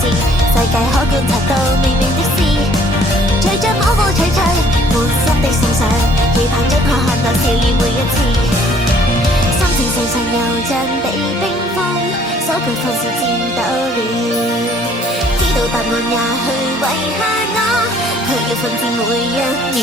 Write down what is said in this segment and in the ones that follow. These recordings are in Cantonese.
字，世界可觀察到微妙的事。隨着舞步徐徐，滿心的送上，期盼將可看到笑臉每一次。心情常常又像被冰封，數據放肆戰鬥了。知道答案也去遺下我，卻要奮戰每一秒。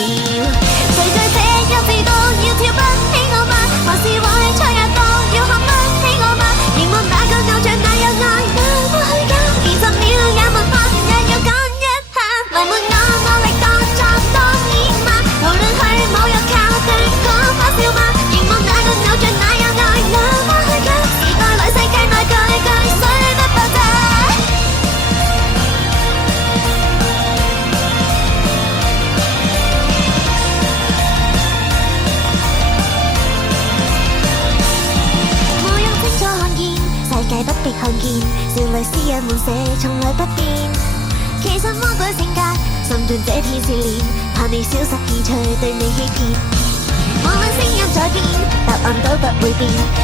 誰在這幼稚到要跳不起我嗎？還是會吹也到要看不起我嗎？凝望那個偶像那有愛那麼虛假，20秒也沒法也要揀一下。埋沒我力當作當然嗎？無論去舞又靠對我發笑嗎？凝望那個偶像那有愛那麼虛假，時代裏世界內句句水得爆炸。世界不必看見，少女詩人滿寫從來不變。其實魔鬼性格，心中這天使臉，怕你消失而隨對你欺騙。無論聲音在變，答案都不會變，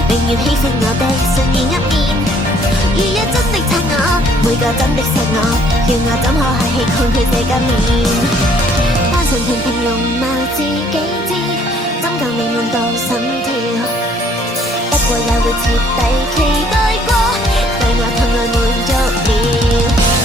寧願喜歡我的純然一面。如若真的撐我，每個真的錫我，叫我怎可客氣抗拒這個面？單純平平容貌自己知，怎夠你悶到心跳？不過也會徹底期待過，對我疼愛滿足了。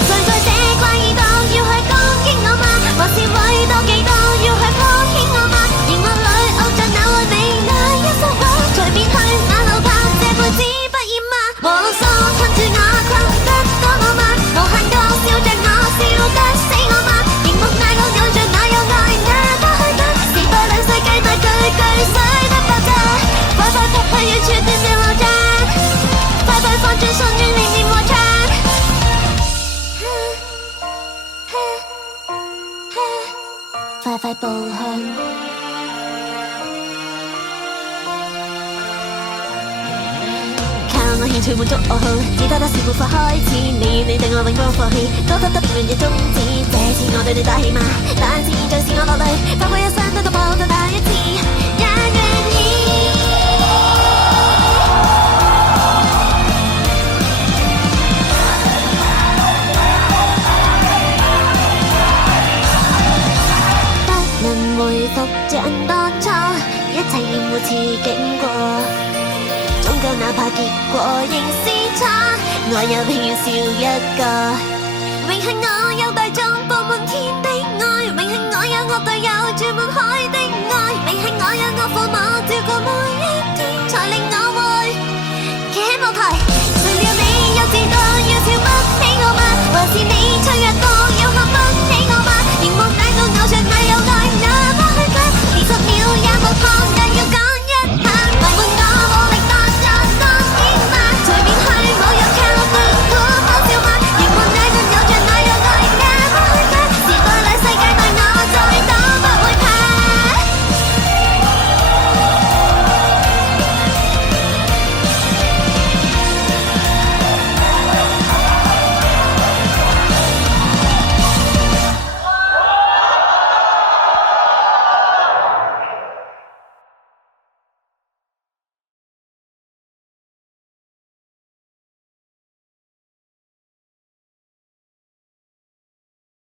誰在這怪異度要去攻擊我嗎？還是會妒忌到要去破顯我嗎？熒幕裏偶像那愛美那一幅畫，隨便去馬路拍這輩子不厭嗎？無數困住我困得到我嗎？無限個笑着我笑得死我嗎？熒幕那個偶像那有愛那多虛假，時代裏世界內句句水得爆炸。快快撲去遠處斷掉路障，快快放轉信願念念和唱。快快步向。靠我興趣滿足我好，只多得是沒法開始。你對我永不放棄，多得永遠終止。這次我對你打氣嗎？但是現在是我落淚，發過一生都到爆到第一次，也願意。回復像當初，一切厭惡似經過，終究哪怕結果仍是錯，我也永遠笑一個，榮幸我有對